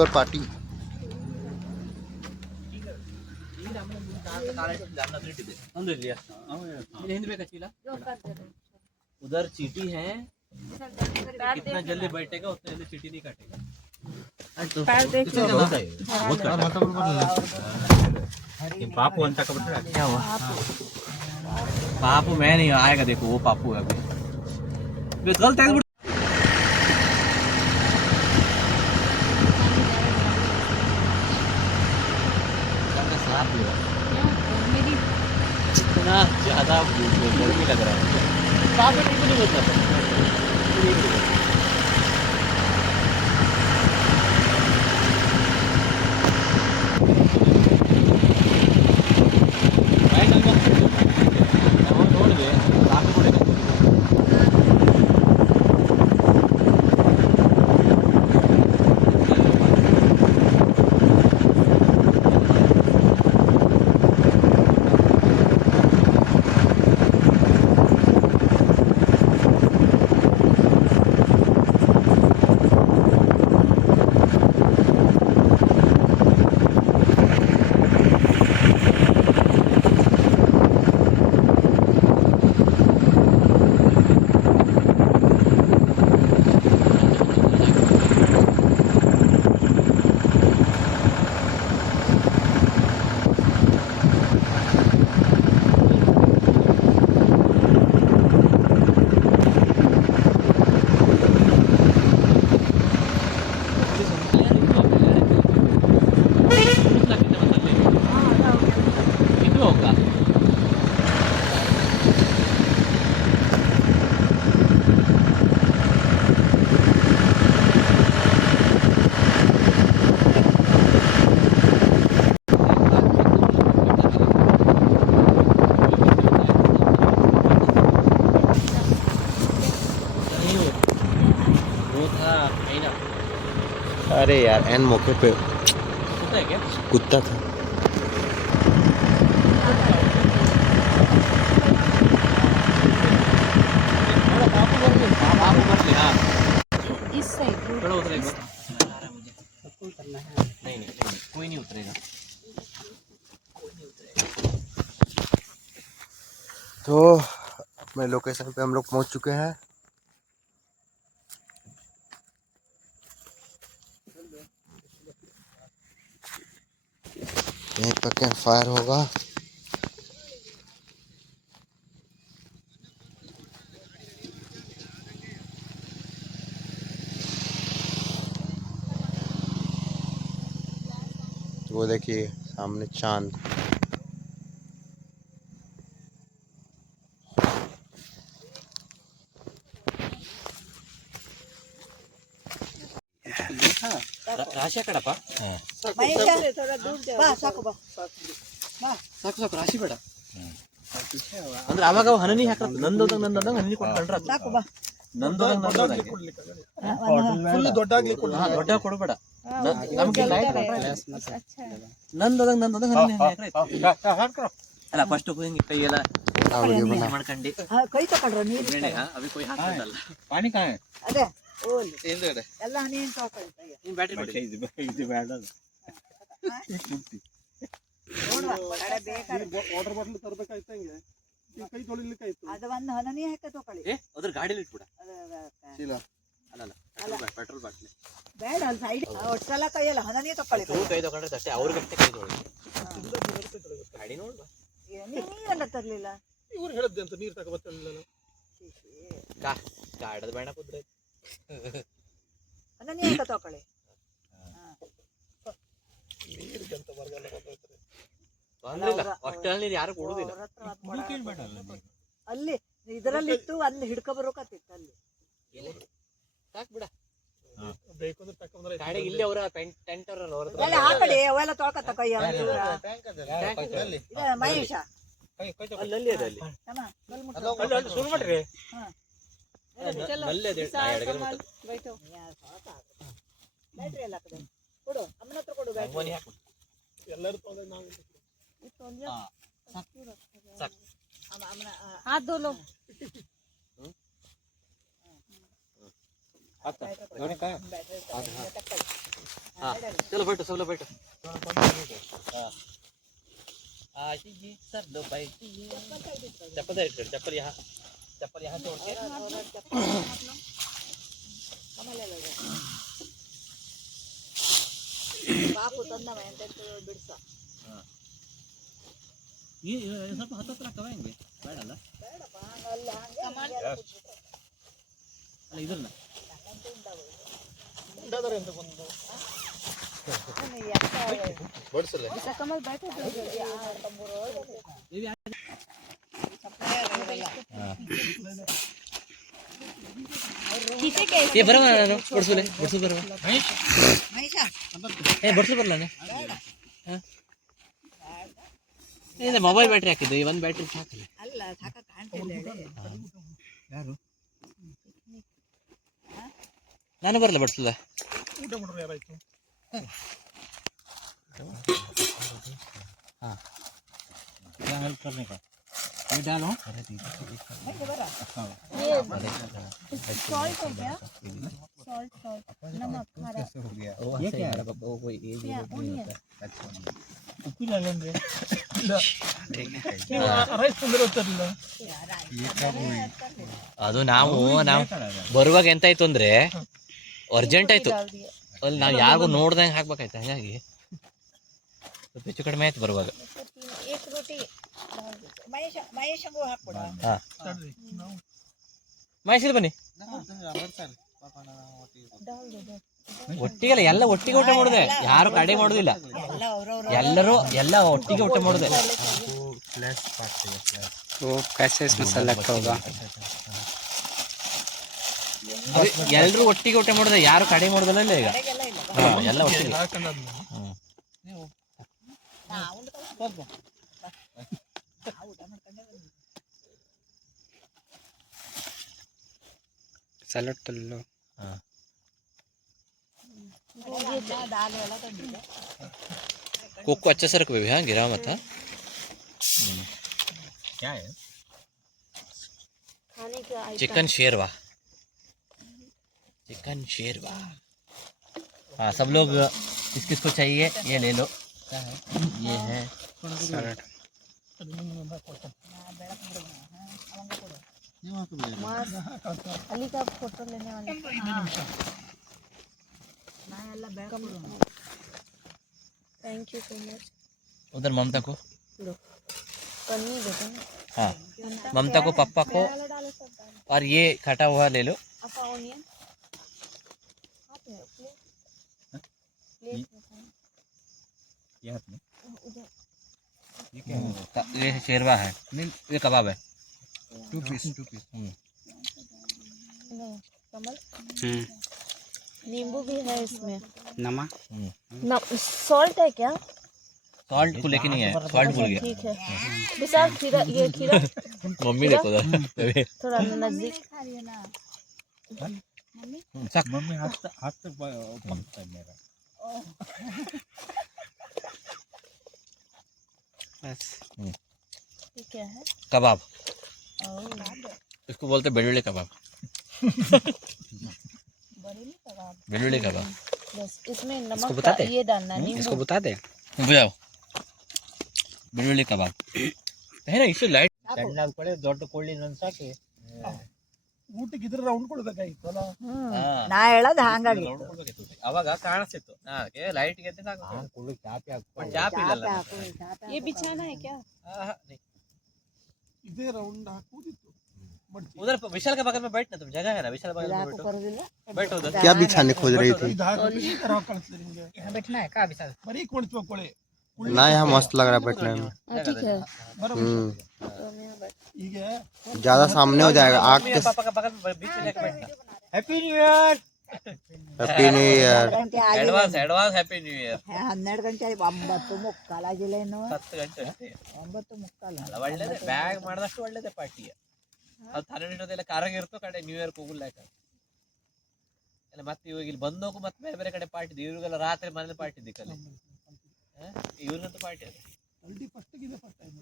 और पार्टी उधर चीटी है, कितना जल्दी बैठेगा उतना जल्दी चीटी नहीं काटेगा। पापू अंता का क्या हुआ? पापू मैं नहीं आएगा, देखो वो पापू है अभी गलत है। इतना ज्यादा गर्मी लग रहा है, पापू नहीं बोलता अरे यार एन मौके पे कुत्ता था। इस साइड थोड़ा उतरेगा, नहीं कोई नहीं उतरेगा। तो अपने लोकेशन पे हम लोग पहुंच चुके हैं। यहीं पर कैंप फायर होगा। तो वो देखिए सामने चांद। ರಾಶಿ ಕಡಪ ಸಾಕು ಸಾಕು ರಾಶಿ ಬೇಡ ಅಂದ್ರೆ ಅವಾಗ ಹನನಿ ಹಾಕತ್ ನಂದೋದಂಗ ನಂದೋದಂಗ ಹನನಿ ಕೊಟ್ಕೊಂಡ್ರ ನಂದೋದಂಗ ನಂದೋದಂಗ ಫುಲ್ ದೊಡ್ಡ ಕೊಡಬೇಡ ನಮಗೆ ನಂದೋದಂಗ ನಂದೋದಂಗ ಹನನಿ ಹಾಕ್ರ ಅಲ್ಲ ಫಸ್ಟ್ ಹಿಂಗೆ ಕೈ ಎಲ್ಲ ಮಾಡ್ಕೊಂಡಿ ಕೈ ತಕೊಂಡ್ರ ನೀರು ಅವಿ कोई हाथ नहीं डालना पानी कहां है अरे ओल ಹಿಂದೆಡೆ ಎಲ್ಲ ಹನಿ ಅಂತ ಹಾಕಳ್ತಾ ನೀ ಬ್ಯಾಟರಿ ಬಿಡಿ ಇದು ಬೇಡ ನೋಡುವ ಅಡ ಬೇಕಾದ್ರೆ ವಾಟರ್ ಬಾಟಲ್ ತರಬೇಕಾಯ್ತು ಹಂಗೆ ಕೈ ತೊಳಿಲಿಕ್ಕೆ ಆಯ್ತು ಅದು ಒಂದು ಹನನಿ ಹಾಕ ತಕೊಳ್ಳಿ ಅದ್ರ ಗಾಡಿಲಿ ಇಟ್ಬಿಡ ಚೀಲ ಅಲ್ಲ ಪೆಟ್ರೋಲ್ ಬಾಟ್ಲಿ ಬೇಡ ಅಲ್ಲಿ ಸೈಡ್ ಒಟ್ಟಲ್ಲ ಕೈಯಲ್ಲ ಹನನಿ ತಕೊಳ್ಳಿ ಕೈ ತಕೊಂಡ್ರೆ ಅಷ್ಟೇ ಅವ್ರಿಗಷ್ಟೇ ಕೈ ತೊಳಿ ಗಾಡಿ ನೋಡುವ ನೀರೆಲ್ಲ ತರಲಿಲ್ಲ ಇವ್ರು ಹೇಳಿದ್ದೆ ಅಂತ ನೀರು ತಗೋಬತ್ತಲ್ಲ ಗಾಡದ ಬೇಡ ಕುದ್ರೆ ಅನ್ನ ನೀರು ತಗೊಳ್ಳಿ ನೀರಿಗೆ ಅಂತ ಬರಗಾಲ ಬಂದೈತ್ರಿ ಬಂದ್ರಿಲ್ಲ ಅಷ್ಟೇ ನೀರು ಯಾರು ಕೊಡುದಿಲ್ಲ ಅಲ್ಲಿ ಇದರಲ್ಲಿ ಇತ್ತು ಅಲ್ಲಿ ಹಿಡ್ಕೊ ಬರೋಕತ್ತಿತ್ತು ಅಲ್ಲಿ ಸಾಕು ಬಿಡ ಬೇಕು ಅಂದ್ರೆ ತಕೊಂಡ್ರೆ ಗಾಡಿಗೆ ಇಲ್ಲಿ ಅವರ ಟೆಂಟ್ ಅವರ ಹಾಕಡಿ ಅವೆಲ್ಲ ತೊಳ್ಕತ್ತ ಕೈ ಮಹೇಶ ಅಲ್ಲಿ ಅದ ಅಲ್ಲಿ ಶುರು ಮಾಡ್ರಿ ಬ್ಯಾಟ್ರಿ ಎಲ್ಲ ಕೊಡು ಅಮ್ಮನ ಹತ್ರ ಕೊಡು ಬ್ಯಾಟ್ರಿ ಎಲ್ಲರೂ हाथ धो लो चलो बैठो सब लोग बैठो जी सर दो भाई चप्पल चप्पल यहाँ छोड़ के ये सब ಹತ್ತ ಹತ್ರ ಕವಾಂಗೆ ಬೇಡಲ್ಲ ಅಲ್ಲ ಇದನ್ನ ಉಂಡಾದರೆ ಅಂತ ಬಂದು ಬಡ್ಸಲ್ಲ ಕಮಲ್ बैठो ये बरवा ನಾನು ಬಡ್ಸು ಬರವಾ ಮಹೇಶ ಬಡ್ಸು ಬರಲ್ಲ ಇದು ಮೊಬೈಲ್ ಬ್ಯಾಟ್ರಿ ಹಾಕಿದ್ದು ಈ ಒಂದು ಬ್ಯಾಟ್ರಿ ಸಾಕಲ್ಲ ಅಲ್ಲ ಸಾಕ ಕಾಣ್ತಿಲ್ಲ ಯಾರು ನಾನು ಬರಲ್ಲ ಬಡ್ಸಲ್ಲ ಊಟ ಮಾಡ್ರೆ ಯಾರಾಯ್ತು हाँ क्या हेल्प करने का ये डालो ये सॉल्ट हो गया सॉल्ट नमक हरा ये क्या है ये ओनियन ಉಪ್ಪು ಲಾಲಂದ್ರೆ ಅದು ನಾವು ಬರುವಾಗ ಎಂತಾಯ್ತು ಅಂದ್ರೆ ಅರ್ಜೆಂಟ್ ಆಯ್ತು ಅಲ್ಲಿ ನಾವು ಯಾರಿಗೂ ನೋಡ್ದಂಗೆ ಹಾಕ್ಬೇಕಾಯ್ತು ಹಂಗಾಗಿ ಹೆಚ್ಚು ಕಡಿಮೆ ಆಯ್ತು ಬರುವಾಗ ಮಹೇಶ್ ಬನ್ನಿ ಒಟ್ಟಿಗೆಲ್ಲ ಎಲ್ಲ ಒಟ್ಟಿಗೆ ಊಟ ಮಾಡುದೆ ಯಾರು ಕಡೆ ಮಾಡುದಿಲ್ಲ ಎಲ್ಲರೂ ಎಲ್ಲ ಒಟ್ಟಿಗೆ ಊಟ ಮಾಡುದೆ ಎಲ್ಲರೂ ಒಟ್ಟಿಗೆ ಊಟ ಮಾಡುದೆ ಯಾರು ಕಡೆ ಮಾಡುದಿಲ್ಲ ಈಗ ಎಲ್ಲ ಒಟ್ಟಿಗೆ सैलड तो लो कोको अच्छा सा रखो बेबी हाँ गिरा मत हाँ क्या है खाने का चिकन शेरवा हाँ सब लोग किस किस को चाहिए ये ले लो क्या है ये है सैलड अली का फोटो लेने वाले थैंक यू सो मच उधर ममता को कन्नी देते हाँ ममता को पापा को और ये कटा हुआ ले लो आपा ऑनियन ये शेरवा है नहीं ये कबाब है 2 पीस कमल नींबू भी है इसमें नमक सॉल्ट है क्या सॉल्ट को लेके नहीं है सॉल्ट भूल गया ठीक है विशाल खीरा ये खीरा मम्मी देखो थोड़ा नजदीक मम्मी हाथ पकता है मेरा बस ये क्या है कबाब इसको बोलते बेलुले कबाब बेलुले कबाब बस इसमें नमक इसको बताते ये डालना नींबू इसको बताते बुझाओ ಬೆಳ್ಳುಳ್ಳಿ ಕಬಾಬ್ ಏನ ಇಷ್ಟು ಲೈಟ್ ಸಣ್ಣದು ಕೊಳೆ ದೊಡ್ಡ ಕೊಳ್ಳಿ ನನ್ಸಾಕಿ ಊಟಕ್ಕೆ ಇದ್ರ ರೌಂಡ್ ಕೊಡ್ಬೇಕಾಗಿತ್ತಲ್ಲ ನಾ ಹೇಳೋದು ಹಂಗಾಗಿತ್ತು ಅವಾಗ ಕಾಣಿಸ್ತಿತ್ತು ಲೈಟ್ ಗೆ ಕುಳ್ಳು ಚಾಪಿ ಚಾಪಿ ಇಲ್ಲಲ್ಲ ये बिछाना है क्या ಇದೇ ರೌಂಡ್ ಹಾಕುದಿತ್ತು उधर विशाल के बगल में बैठना तुम जगह है ना विशाल बगल में बैठो उधर क्या बिछाने खोज रही थी बैठना है का विशाल बरी कोणचो कोळे ना यहाँ मस्त लग रहा है बैठने में ठीक है ಈಗ ज्यादा सामने हो जाएगा आग के पापा का बगल में बीच में लेके बैठना happy new year happy new year advance happy new year 12 ಗಂಟೆ 9 ಮುಕ್ಕಾಲ ಆಗಿಲ್ಲೇನು 10 ಗಂಟೆ 9 ಮುಕ್ಕಾಲ ಅಲ್ಲ ಒಳ್ಳೆದೇ ಬ್ಯಾಗ್ ಮಾಡಿದಷ್ಟು ಒಳ್ಳೆದೇ ಪಾರ್ಟಿ ಅದು ತಲೆನಿಡೋದೆಲ್ಲ ಕಾರಾಗಿರುತ್ತೋ ಕಡೆ ನ್ಯೂ ಇಯರ್ ಹೋಗಲ್ಲ ಎಲ್ಲ ಮತ್ತೆ ಇವಾಗ ಇಲ್ಲಿ ಬಂದೋಗು ಮತ್ತೆ ಬೇರೆ ಬೇರೆ ಕಡೆ ಪಾರ್ಟಿ ಇವ್ರಿಗೆಲ್ಲ ರಾತ್ರಿ ಮನೇಲಿ ಪಾರ್ಟಿ ದಿಕ್ಕಲ್ಲಿ ಇವ್ರಿಗಂತೂ ಪಾರ್ಟಿ ಅದು 31 ಇದೆ ಫಸ್ಟ್ ಟೈಮ್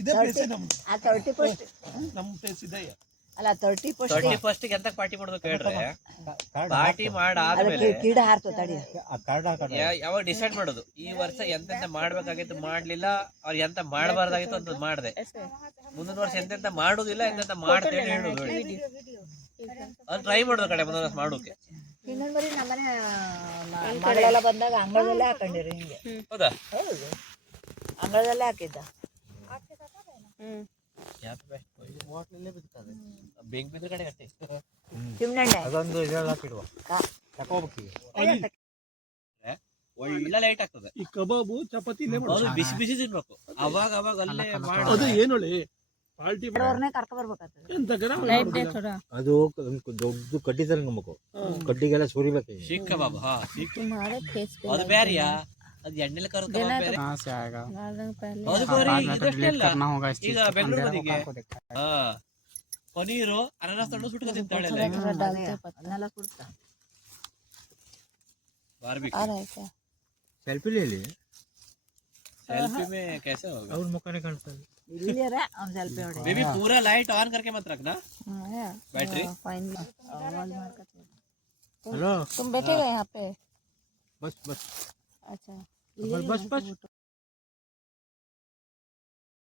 ಇದೆ ಪ್ಲೇಸ್ ನಮ್ದು ಆ 31 ನಮ್ಮ ಪ್ಲೇಸ್ ಇದೆ ಅಲ್ಲ 31 31 ಗೆ ಎಂತ ಪಾರ್ಟಿ ಮಾಡ್ಬೇಕು ಹೇಳ್ರೆ ಪಾರ್ಟಿ ಮಾಡಾದ್ಮೇಲೆ ಕೀಡ ಹಾರ್ತೋ ತಡಿ ಯಾವಾಗ ಡಿಸೈಡ್ ಮಾಡೋದು ಈ ವರ್ಷ ಎಂತೆಂತ ಮಾಡ್ಬೇಕಾಗಿತ್ತು ಮಾಡ್ಲಿಲ್ಲ ಅವ್ರು ಎಂತ ಮಾಡಬಾರ್ದಾಗಿತ್ತು ಅಂತ ಮಾಡ್ದೆ ಮುಂದಿನ ವರ್ಷ ಎಂತೆಂತ ಮಾಡುದಿಲ್ಲ ಎಂತೆಂತ ಮಾಡ್ತೇನೆ ಹೇಳುದು ಅದು ಟ್ರೈ ಮಾಡೋದು ಕಡೆ ಮುಂದಿನ ವರ್ಷ ಮಾಡೋಕೆ ಇನ್ನೊಂದು ಬರೀ ನಮ್ಮನೆ ಮಗಳೆಲ್ಲ ಬಂದಾಗ ಅಂಗಳದಲ್ಲೇ ಹಾಕೊಂಡಿರಿ ಹಿಂಗೆ ಹೌದಾ ಹೌದು ಅಂಗಳದಲ್ಲೇ ಹಾಕಿದ್ದ ಬೆಂಕ್ ಬಿದ್ರ ಕಡೆ ಅಷ್ಟೇ ಚಿಮ್ನೆಣ್ಣೆ ಅದೊಂದು ಇದೆಲ್ಲ ಹಾಕಿಡುವ ತಕೋಬೇಕು ಒಳ್ಳೆ ಲೈಟ್ ಆಗ್ತದೆ ಈ ಕಬಾಬು ಚಪಾತಿ ಇಲ್ಲೇ ಅದು ಮಾಡೋದು. ಬಿಸಿ ಬಿಸಿ ತಿನ್ಬೇಕು ಅವಾಗ ಅವಾಗ ಅಲ್ಲೇ ಮಾಡಿ ಅದು ಏನೊಳಿ ಪಾರ್ಟಿ ಅವ್ರನ್ನೇ ಕರ್ಕೊ ಬರ್ಬೇಕಾಗ್ತದೆ ಎಂತ ಗರ लाइट दे थोड़ा ಅದು ದೊಡ್ಡ ಕಡ್ಡಿ ತರಂಗಬೇಕು ಕಡ್ಡಿಗೆಲ್ಲ ಸುರಿಬೇಕು ಈಗ. ಶಿಕ್ ಕಬಾಬ್ ಹಾ ಶಿಕ್ तुम्हारे फेस पे ಅದು ಬ್ಯಾರಿಯಾ ಅದು ಎಣ್ಣೆಲಿ ಕರೋದು ಕಬಾಬ್ ಬೇರೆ लाल रंग पहले ಅದು ಬೇರೆ ಇದಷ್ಟೇ ಅಲ್ಲ ಈಗ ಬೆಂಗಳೂರಿಗೆ ಹಾ ಪನೀರು ಅನಾನಸ್ ತಗೊಂಡು ಸುಟ್ಕೊ ತಿಂತಾಳೆ थोड़ा डालते हैं पत्ता ಅದನ್ನೆಲ್ಲ ಸುಡ್ತಾ बारबेक्यू आ रहा है क्या ಸೆಲ್ಫಿ ಲೇಲಿ सेल्फी में कैसे होगा ಅವ್ರ ಮುಖನೇ ಕಾಣ್ತದೆ ಇಲ್ಲಿಯರ ಅವ್ನು ಸೆಲ್ಫಿ ಹೊಡೆ बेबी पूरा लाइट ऑन करके मत रखना आया बैटरी फाइनली ಹಲೋ तुम बैठेगा यहाँ पे ಬಸ್ ಬಸ್ अच्छा ಬಸ್ ಬಸ್